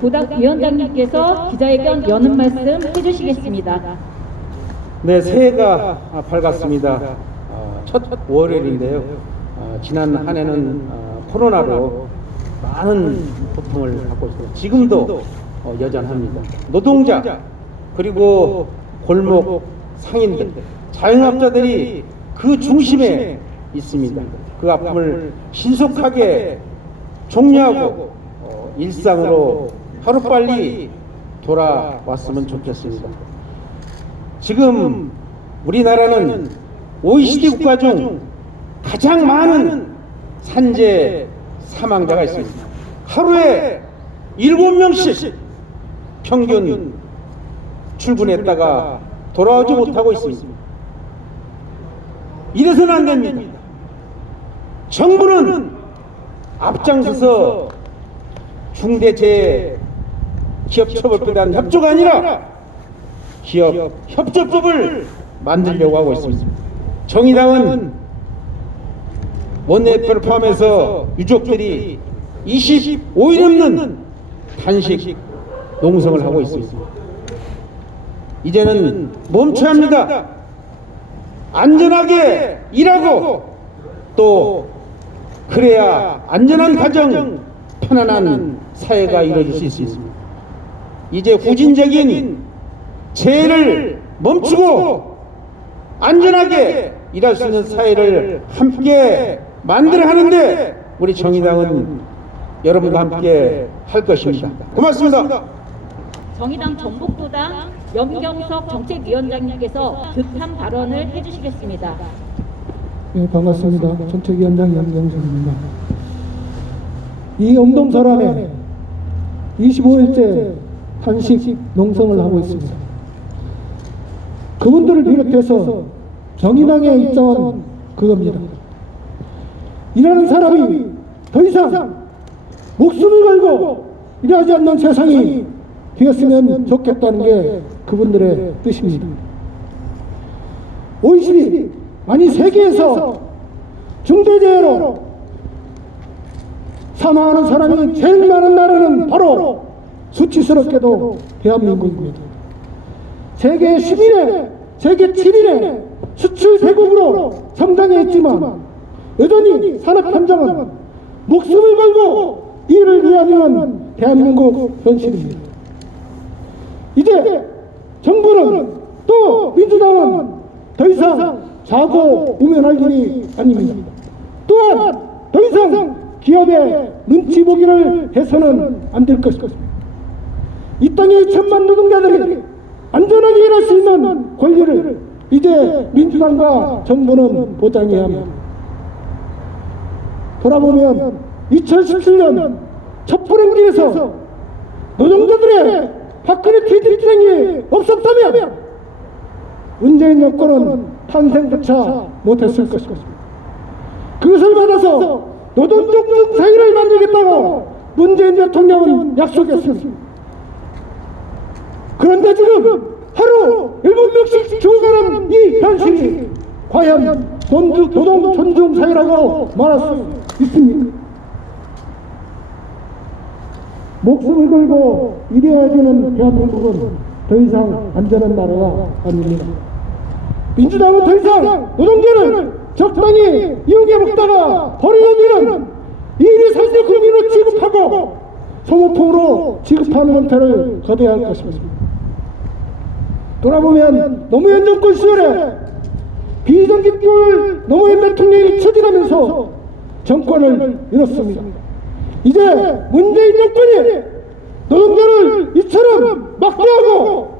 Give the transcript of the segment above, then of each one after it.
부당위원장님께서 기자회견 여는 말씀 해주시겠습니다. 네, 새해가 밝았습니다. 첫 월요일인데요. 지난 한 해는 코로나로 많은 고통을 받고 있습니다. 지금도 여전합니다. 노동자 그리고 골목 상인들, 자영업자들이 그 중심에 있습니다. 그 아픔을 신속하게 종료하고 일상으로 하루빨리 돌아왔으면 좋겠습니다. 지금 우리나라는 OECD 국가 중 가장 많은 산재 사망자가 있습니다. 하루에 7명씩 평균 출근했다가 돌아오지 못하고 있습니다. 이래서는 안 됩니다. 정부는 앞장서서 중대재해 기업처벌법에 대한 협조가 아니라 기업협조법을 만들려고 하고 있습니다. 정의당은 원내대표를 포함해서 유족들이 25일 없는 단식 농성을 하고 있습니다. 이제는 멈춰야 합니다. 안전하게 일하고 또 그래야 안전한 가정, 편안한 사회가 이루어질 수 있습니다. 이제 후진적인 재해를 멈추고 안전하게 일할 수 있는 사회를 함께 만들어 하는데 우리 정의당은 여러분과 함께 할 것입니다. 고맙습니다. 정의당 전북도당 염경석 정책위원장님께서 규탄 발언을 해주시겠습니다. 네, 반갑습니다. 정책위원장 염경석입니다. 이 엄동설안에 25일째 단식 농성을 하고 있습니다. 그분들을 비롯해서 정의당의 입장은 그겁니다. 일하는 사람이 더 이상 목숨을 걸고 일하지 않는 세상이 되었으면 좋겠다는 게 그분들의 뜻입니다. OECD, 아니 세계에서 중대재해로 사망하는 사람이 제일 많은 나라는 바로 수치스럽게도 대한민국입니다. 세계 10위에, 세계 7위에 수출 대국으로 성장했지만 여전히 산업 현장은 목숨을 걸고 일을 위하는 대한민국 현실입니다. 이제 정부는 또 민주당은 더 이상 자고 우면할 일이 아닙니다. 또한 더 이상 기업의 눈치 보기를 해서는 안 될 것입니다. 이 땅의 2천만 노동자들이 안전하게 일할 수 있는 권리를 이제 민주당과 정부는 보장해야 합니다. 돌아보면 2017년 촛불행진에서 노동자들의 박근혜 퇴직쟁이 없었다면 문재인 정권은 탄생조차 못했을 것입니다. 그것을 받아서 노동조건 사회를 만들겠다고 문재인 대통령은 약속했습니다. 그런데 지금 하루 7명씩 죽어가는 이 현실이 과연 노동 존중 사회라고 말할 수 있습니까? 목숨을 걸고 일해야 되는 대한민국은 더 이상 안전한 나라가 아닙니다. 민주당은 더 이상 노동자를 적당히 이용해 먹다가 버리는 일은 일이 상대 국민으로 취급하고 소모품으로 취급하는 형태를 거둬야 할 것입니다. 돌아보면 노무현 정권 시절에 비정규직을 노무현 대통령이 처진하면서 정권을 잃었습니다. 이제 문재인 정권이 노동자를 이처럼 막대하고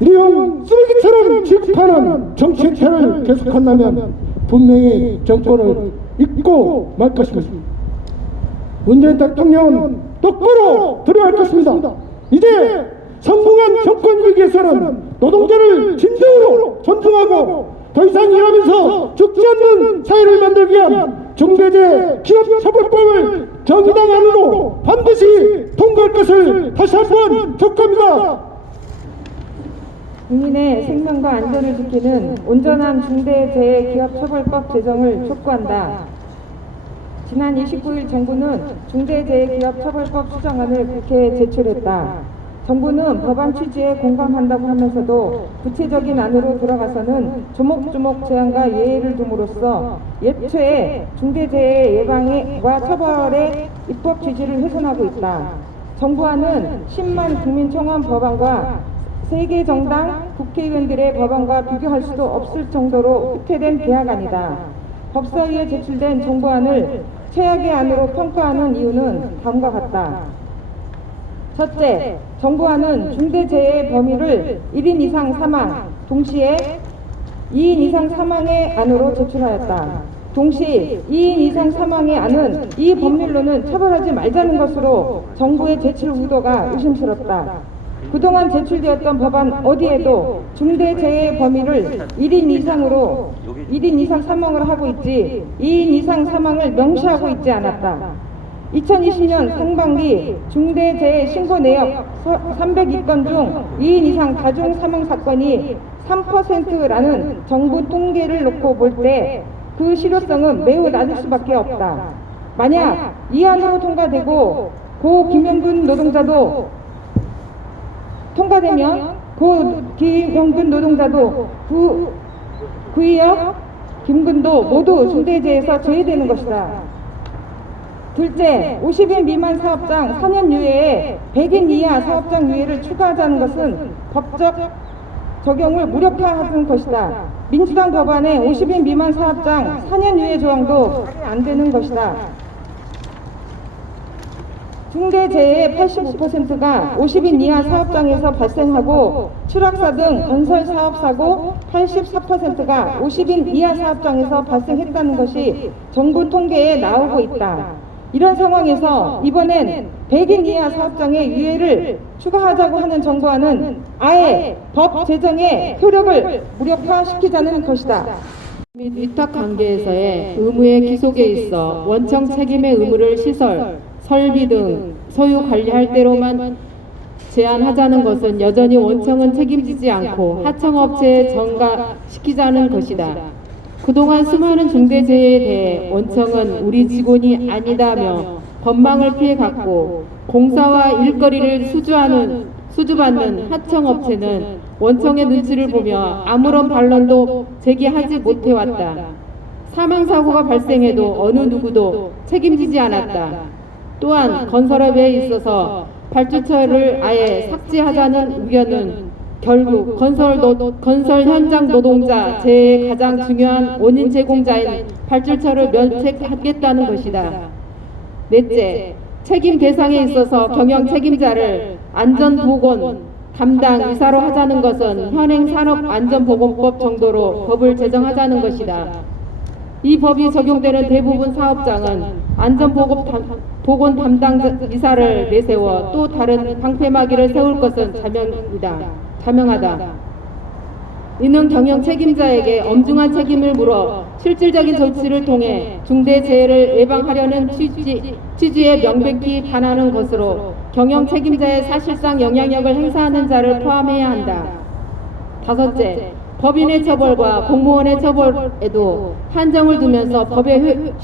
일회용 쓰레기처럼 취급하는 정치 행태를 계속한다면 분명히 정권을 잊고 말 것입니다. 문재인 대통령은 똑바로 들어야 할 것입니다. 이제 성공한 정권 위기에서는 노동자를 진정으로 존중하고 더 이상 일하면서 죽지 않는 사회를 만들기 위한 중대재해 기업처벌법을 정의당 안으로 반드시 통과할 것을 다시 한번 촉구합니다. 국민의 생명과 안전을 지키는 온전한 중대재해기업처벌법 제정을 촉구한다. 지난 29일 정부는 중대재해기업처벌법 수정안을 국회에 제출했다. 정부는 법안 취지에 공감한다고 하면서도 구체적인 안으로 들어가서는 조목조목 제한과 예외를 둠으로써 예초에 중대재해 예방과 처벌의 입법 취지를 훼손하고 있다. 정부안은 10만 국민청원 법안과 3개 정당 국회의원들의 법안과 비교할 수도 없을 정도로 후퇴된 계약안이다. 법사위에 제출된 정부안을 최악의 안으로 평가하는 이유는 다음과 같다. 첫째, 정부안은 중대재해 범위를 1인 이상 사망, 동시에 2인 이상 사망의 안으로 제출하였다. 동시 2인 이상 사망의 안은 이 법률로는 처벌하지 말자는 것으로 정부의 제출 의도가 의심스럽다. 그동안 제출되었던 법안 어디에도 중대재해 범위를 1인 이상 사망을 하고 있지 2인 이상 사망을 명시하고 있지 않았다. 2020년 상반기 중대재해 신고 내역 302건 중 2인 이상 가중 사망 사건이 3%라는 정부 통계를 놓고 볼 때 그 실효성은 매우 낮을 수밖에 없다. 만약 이 안으로 통과되고 고 김영균 노동자도 통과되면 고 김영균 노동자도 구의역 김근도 모두 중대재해에서 제외되는 것이다. 둘째, 50인 미만 사업장 4년 유예에 100인 이하 사업장 유예를 추가하자는 것은 법적 적용을 무력화하는 것이다. 민주당 법안에 50인 미만 사업장 4년 유예 조항도 말이 안 되는 것이다. 중대재해의 85%가 50인 이하 사업장에서 발생하고 추락사 등 건설 사업 사고 84%가 50인 이하 사업장에서 발생했다는 것이 정부 통계에 나오고 있다. 이런 상황에서 이번엔 100인 이하 사업장의 유예를 추가하자고 하는 정부안은 아예 법 제정의 효력을 무력화시키자는 것이다. 및 위탁 관계에서의 의무의 기속에 있어 원청 책임의 의무를 시설, 설비 등 소유 관리할 대로만 제한하자는 것은 여전히 원청은 책임지지 않고 하청업체에 전가시키자는 것이다. 그동안 수많은 중대재해에 대해 원청은 우리 직원이 아니다며 법망을 피해갔고 공사와 일거리를 수주받는 하청업체는 원청의 눈치를 보며 아무런 반론도 제기하지 못해왔다. 사망사고가 발생해도 어느 누구도 책임지지 않았다. 또한 건설업에 있어서 발주처를 아예 삭제하자는 의견은 결국 건설 현장 노동자 재해의 가장 중요한 원인 제공자인 발주처를 면책하겠다는 것이다. 넷째, 책임 대상에 있어서 경영 책임자를 안전보건 담당 이사로 하자는 것은 현행 산업안전보건법 정도로 법을 제정하자는 것이다. 이 법이 적용되는 대부분 사업장은 안전보건 담당 이사를 내세워 또 다른 방패막이를 세울 것은 자명하다. 이는 경영 책임자에게 엄중한 책임을 물어 실질적인 조치를 통해 중대재해를 예방하려는 취지에 명백히 반하는 것으로 경영 책임자의 사실상 영향력을 행사하는 자를 포함해야 한다. 다섯째, 법인의 처벌과 공무원의 처벌에도 한정을 두면서 법의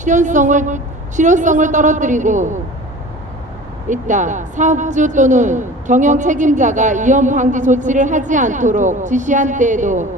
실효성을 떨어뜨리고 있다. 사업주 또는 경영 책임자가 위험 방지 조치를 하지 않도록 지시한 때에도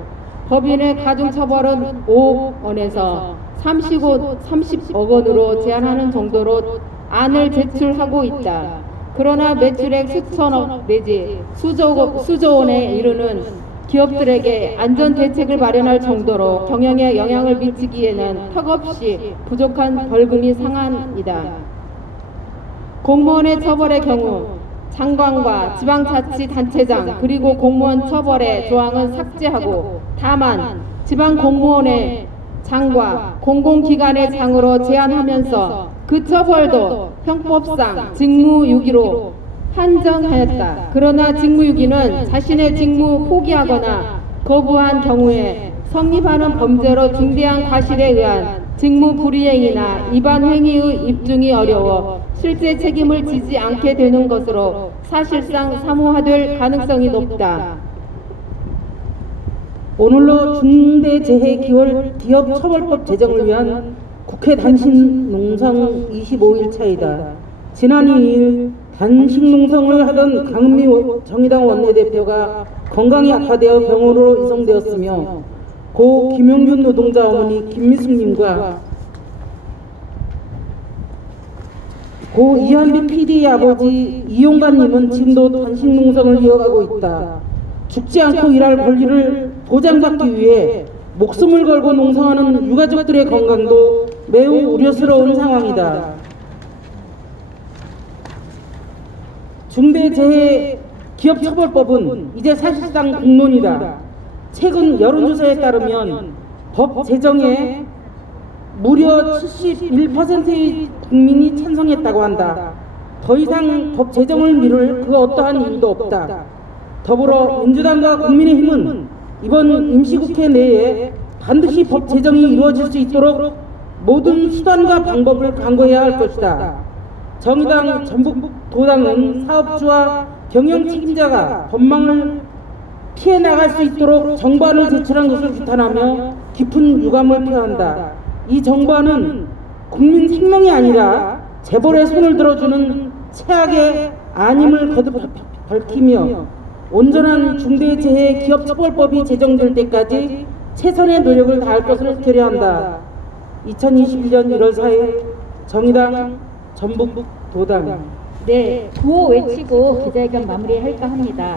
법인의 가중처벌은 5억 원에서 30억 원으로 제한하는 정도로 안을 제출하고 있다. 그러나 매출액 수천억 내지 수조 원에 이르는 기업들에게 안전 대책을 마련할 정도로 경영에 영향을 미치기에는 턱없이 부족한 벌금이 상한이다. 공무원의 처벌의 경우 장관과 지방자치단체장 그리고 공무원 처벌의 조항은 삭제하고 다만 지방공무원의 장과 공공기관의 장으로 제한하면서 그 처벌도 형법상 직무유기로 한정하였다. 그러나 직무유기는 자신의 직무 포기하거나 거부한 경우에 성립하는 범죄로 중대한 과실에 의한 직무 불이행이나 위반 행위의 입증이 어려워 실제 책임을 지지 않게 되는 것으로 사실상 사무화될 가능성이 높다. 오늘로 중대재해기업처벌법 제정을 위한 국회 단식 농성 25일 차이다. 지난 2일 단식 농성을 하던 강은미 정의당 원내대표가 건강이 악화되어 병원으로 이송되었으며 고 김용균 노동자 어머니 김미숙님과 고 이한비 PD의 아버지 이용관님은 지금도 단식 농성을 이어가고 있다. 죽지 않고 일할 권리를 보장받기 위해 목숨을 걸고 농성하는 유가족들의 건강도 매우 우려스러운 상황이다. 중대재해기업처벌법은 이제 사실상 공론이다. 최근 여론조사에 따르면 법 제정에 무려 71%의 국민이 찬성했다고 한다. 더 이상 법 제정을 미룰 그 어떠한 이유도 없다. 더불어 민주당과 국민의힘은 이번 임시국회 내에 반드시 법 제정이 이루어질 수 있도록 모든 수단과 방법을 강구해야 할 것이다. 정의당 전북도당은 사업주와 경영 책임자가 법망을 피해 나갈 수 있도록 정부안을 제출한 것을 규탄하며 깊은 유감을 표한다. 이 정부안은 국민 생명이 아니라 재벌의 손을 들어주는 최악의 안임을 거듭 밝히며 온전한 중대재해기업처벌법이 제정될 때까지 최선의 노력을 다할 것을 결의한다. 2021년 1월 4일 정의당 전북도당. 네, 구호 외치고 기자회견 마무리할까 합니다.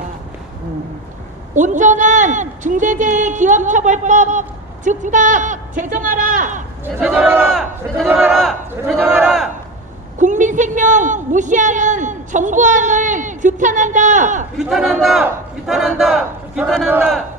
온전한 중대재해기업처벌법 즉각 제정하라! 제정하라! 제정하라! 제정하라! 국민 생명 무시하는 정부안을 규탄한다! 규탄한다! 규탄한다! 규탄한다!